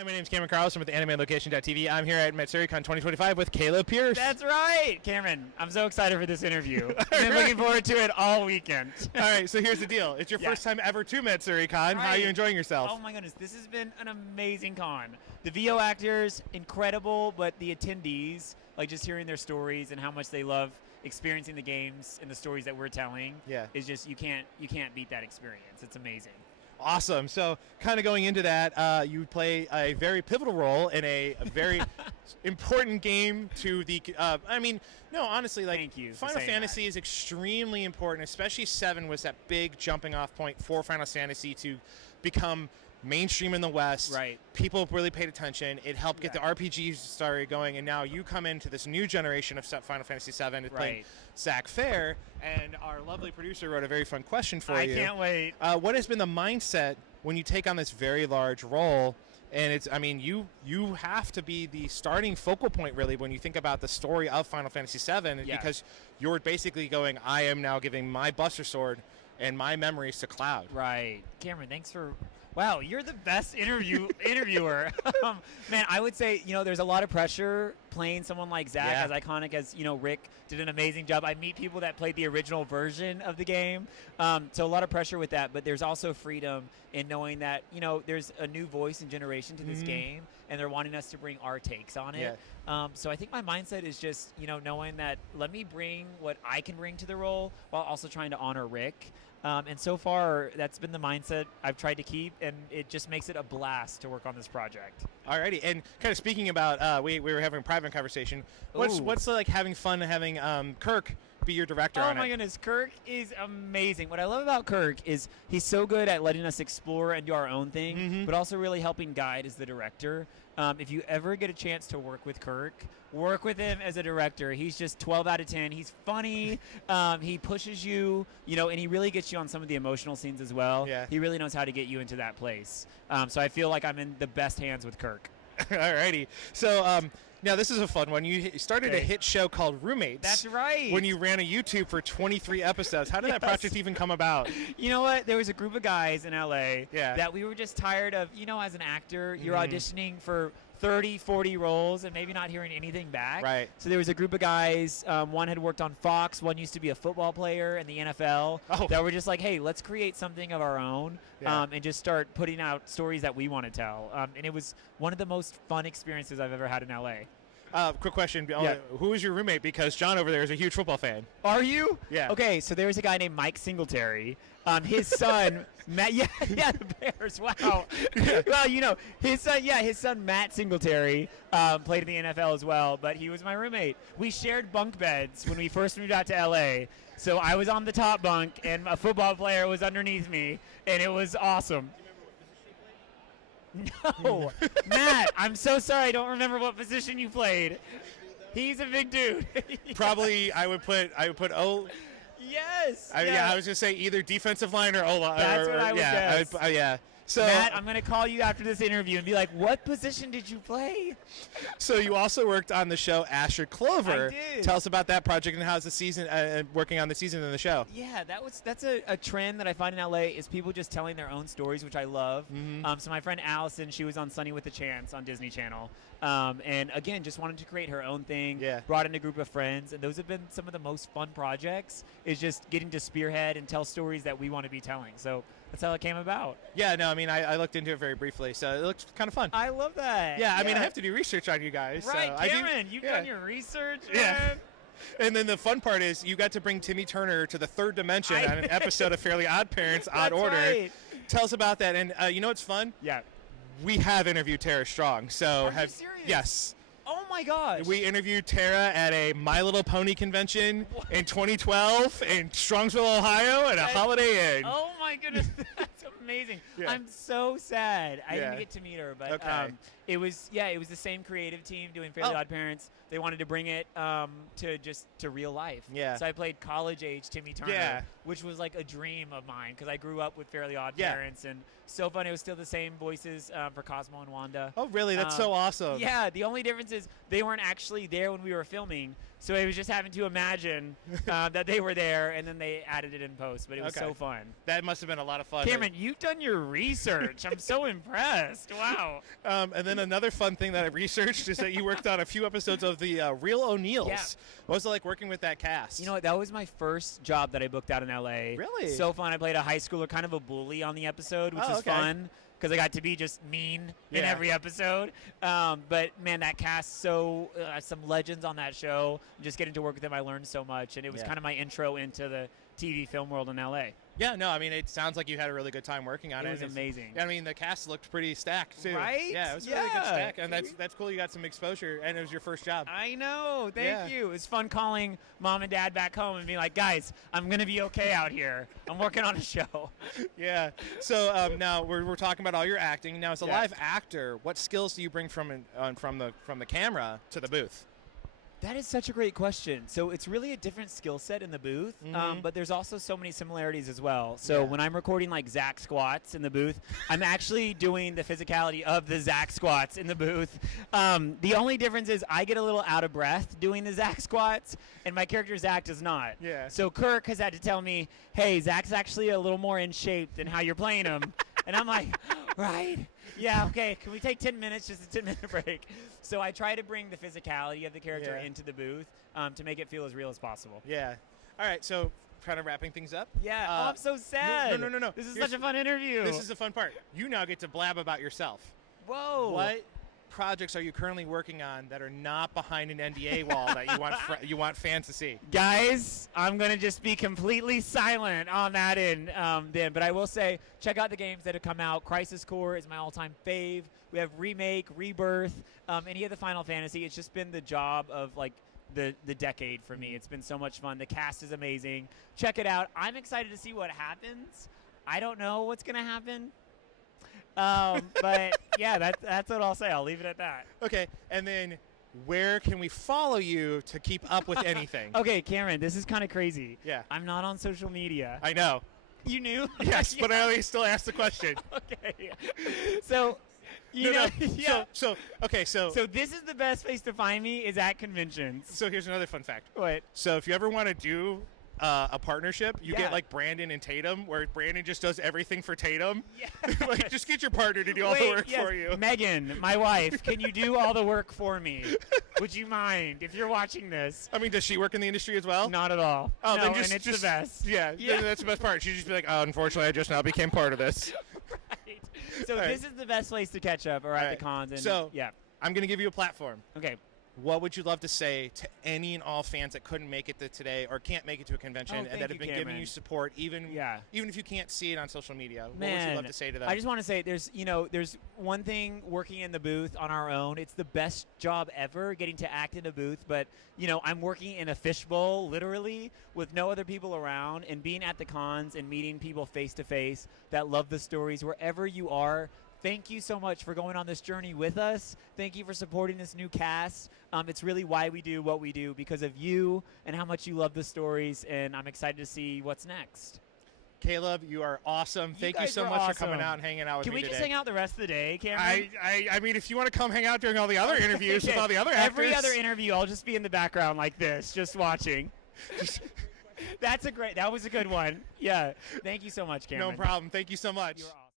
Hi, my name is Cameron Carlson with AnimeLocation.tv. I'm here at Matsuricon 2025 with Caleb Pierce. That's right, Cameron. I'm so excited for this interview. I've been looking forward to it all weekend. All right, so here's the deal. It's your first time ever to Matsuricon. Right. How are you enjoying yourself? Oh my goodness, this has been an amazing con. The VO actors, incredible, but the attendees, like just hearing their stories and how much they love experiencing the games and the stories that we're telling, is just you can't beat that experience. It's amazing. Awesome. So, kind of going into that, you play a very pivotal role in a very important game to the. Honestly, like Thank you Final Fantasy is extremely important. Especially 7 was that big jumping off point for Final Fantasy to become mainstream in the West. Right. People really paid attention. It helped get the RPG story going, and now you come into this new generation of Final Fantasy 7 with playing Zach Fair, and our lovely producer wrote a very fun question for you. I can't wait. What has been the mindset when you take on this very large role? And it's, you have to be the starting focal point, really, when you think about the story of Final Fantasy 7, because you're basically going, I am now giving my Buster Sword and my memories to Cloud. Right. Cameron, thanks for... Wow, you're the best interviewer. Man, I would say, there's a lot of pressure playing someone like Zach, as iconic as, Rick did an amazing job. I meet people that played the original version of the game, so a lot of pressure with that, but there's also freedom in knowing that, there's a new voice and generation to this game, and they're wanting us to bring our takes on it. So I think my mindset is just, knowing that let me bring what I can bring to the role while also trying to honor Rick. And so far, that's been the mindset I've tried to keep, and it just makes it a blast to work on this project. Alrighty, and kind of speaking about, we were having a private conversation. What's like having fun having Kirk be your director on it? Oh my goodness, Kirk is amazing. What I love about Kirk is he's so good at letting us explore and do our own thing, but also really helping guide as the director. If you ever get a chance to work with Kirk, work with him as a director. He's just 12 out of 10. He's funny. He pushes you, and he really gets you on some of the emotional scenes as well. He really knows how to get you into that place. So I feel like I'm in the best hands with Kirk. Alrighty. So now this is a fun one. You started a hit show called Roommates. That's right. When you ran a YouTube for 23 episodes. How did that project even come about? You know what? There was a group of guys in LA that we were just tired of, as an actor, you're auditioning for 30, 40 roles and maybe not hearing anything back. Right. So there was a group of guys. One had worked on Fox. One used to be a football player in the NFL. That were just like, hey, let's create something of our own and just start putting out stories that we want to tell. And it was one of the most fun experiences I've ever had in LA. Quick question. Who is your roommate? Because John over there is a huge football fan. Are you? Yeah. Okay, so there's a guy named Mike Singletary. His son, Matt. The Bears. Wow. Well, his son Matt Singletary played in the NFL as well, but he was my roommate. We shared bunk beds when we first moved out to LA. So I was on the top bunk, and a football player was underneath me, and it was awesome. No, Matt, I'm so sorry. I don't remember what position you played. He's a big dude. Probably, I would put Yes. I was gonna say either defensive line or O-line. That's what I would guess. So Matt, I'm gonna call you after this interview and be like, "What position did you play?" So you also worked on the show Astrid Clover. I did. Tell us about that project and how's the season working on the season of the show. Yeah, that's a trend that I find in LA is people just telling their own stories, which I love. So my friend Allison, she was on Sunny with a Chance on Disney Channel, and again, just wanted to create her own thing. Brought in a group of friends, and those have been some of the most fun projects. Is just getting to spearhead and tell stories that we want to be telling. So that's how it came about. Yeah, no, I looked into it very briefly, so it looks kind of fun. I love that. Yeah, I have to do research on you guys. Right, so Cameron, you've done your research, man. And then the fun part is you got to bring Timmy Turner to the third dimension on an episode of Fairly Odd Parents, Odd Order. Right. Tell us about that. And you know what's fun? Yeah. We have interviewed Tara Strong. So Are you serious? Yes. Oh my gosh. We interviewed Tara at a My Little Pony convention in 2012 in Strongsville, Ohio at a Holiday Inn. Oh my goodness, that's amazing. I'm so sad I didn't get to meet her, but it was the same creative team doing Fairly Odd Parents. They wanted to bring it to real life. Yeah. So I played college age Timmy Turner, which was like a dream of mine because I grew up with Fairly Odd Parents, and so fun. It was still the same voices for Cosmo and Wanda. Oh really? That's so awesome. Yeah. The only difference is they weren't actually there when we were filming, so I was just having to imagine that they were there, and then they added it in post. But it was so fun. That must have been a lot of fun. Cameron, you done your research. I'm so impressed. Wow. And then another fun thing that I researched is that you worked on a few episodes of the Real O'Neills. Yeah. What was it like working with that cast? You know what? That was my first job that I booked out in L.A. Really? So fun. I played a high schooler, kind of a bully on the episode, which was fun because I got to be just mean in every episode. But, man, that cast, some legends on that show. Just getting to work with them, I learned so much. And it was kind of my intro into the TV film world in L.A. Yeah, no, I mean, it sounds like you had a really good time working on it. It was amazing. I mean, the cast looked pretty stacked, too. Right? Yeah, it was a really good stack. And that's cool you got some exposure, and it was your first job. I know. Thank you. It was fun calling mom and dad back home and being like, guys, I'm going to be okay out here. I'm working on a show. Yeah. So now we're talking about all your acting. Now, as a live actor, what skills do you bring from the camera to the booth? That is such a great question. So it's really a different skill set in the booth, but there's also so many similarities as well. So when I'm recording like Zach squats in the booth, I'm actually doing the physicality of the Zach squats in the booth. The only difference is I get a little out of breath doing the Zach squats, and my character Zach does not. Yeah. So Kirk has had to tell me, hey, Zach's actually a little more in shape than how you're playing him. And I'm like, right? Yeah, okay. Can we take 10 minutes, just a 10-minute break? So I try to bring the physicality of the character into the booth to make it feel as real as possible. Yeah. All right, so kind of wrapping things up. Yeah. I'm so sad. No. This is such a fun interview. This is the fun part. You now get to blab about yourself. Whoa. What projects are you currently working on that are not behind an NDA wall that you want fans to see? Guys, I'm going to just be completely silent on that end then. But I will say, check out the games that have come out. Crisis Core is my all-time fave. We have Remake, Rebirth, any of the Final Fantasy. It's just been the job of, like, the decade for me. It's been so much fun. The cast is amazing. Check it out. I'm excited to see what happens. I don't know what's going to happen. But yeah, that's what I'll say. I'll leave it at that. Okay, and then where can we follow you to keep up with anything? Okay, Cameron, this is kind of crazy. Yeah. I'm not on social media. I know. You knew? Yes, but I always still ask the question. Okay. So, So this is the best place to find me is at conventions. So here's another fun fact. What? So if you ever want to do a partnership, you get like Brandon and Tatum, where Brandon just does everything for Tatum. Yeah. Like, just get your partner to do all the work for you. Megan, my wife, can you do all the work for me? Would you mind if you're watching this? I mean, does she work in the industry as well? Not at all. Oh, no, then just, and it's the best. Yeah, that's the best part. She'd just be like, oh, unfortunately, I just now became part of this. Right. So this is the best place to catch up, or at the cons. And so I'm going to give you a platform. Okay. What would you love to say to any and all fans that couldn't make it to today or can't make it to a convention and that have been giving you support, even if you can't see it on social media? Man, what would you love to say to them? I just want to say there's one thing working in the booth on our own. It's the best job ever, getting to act in a booth. But, I'm working in a fishbowl, literally, with no other people around, and being at the cons and meeting people face to face that love the stories wherever you are. Thank you so much for going on this journey with us. Thank you for supporting this new cast. It's really why we do what we do, because of you and how much you love the stories, and I'm excited to see what's next. Caleb, you are awesome. Thank you so much for coming out and hanging out with me today. Can we just hang out the rest of the day, Cameron? I mean, if you want to come hang out during all the other interviews with all the other actors. Every other interview, I'll just be in the background like this, just watching. That was a good one. Yeah. Thank you so much, Cameron. No problem. Thank you so much. You're awesome.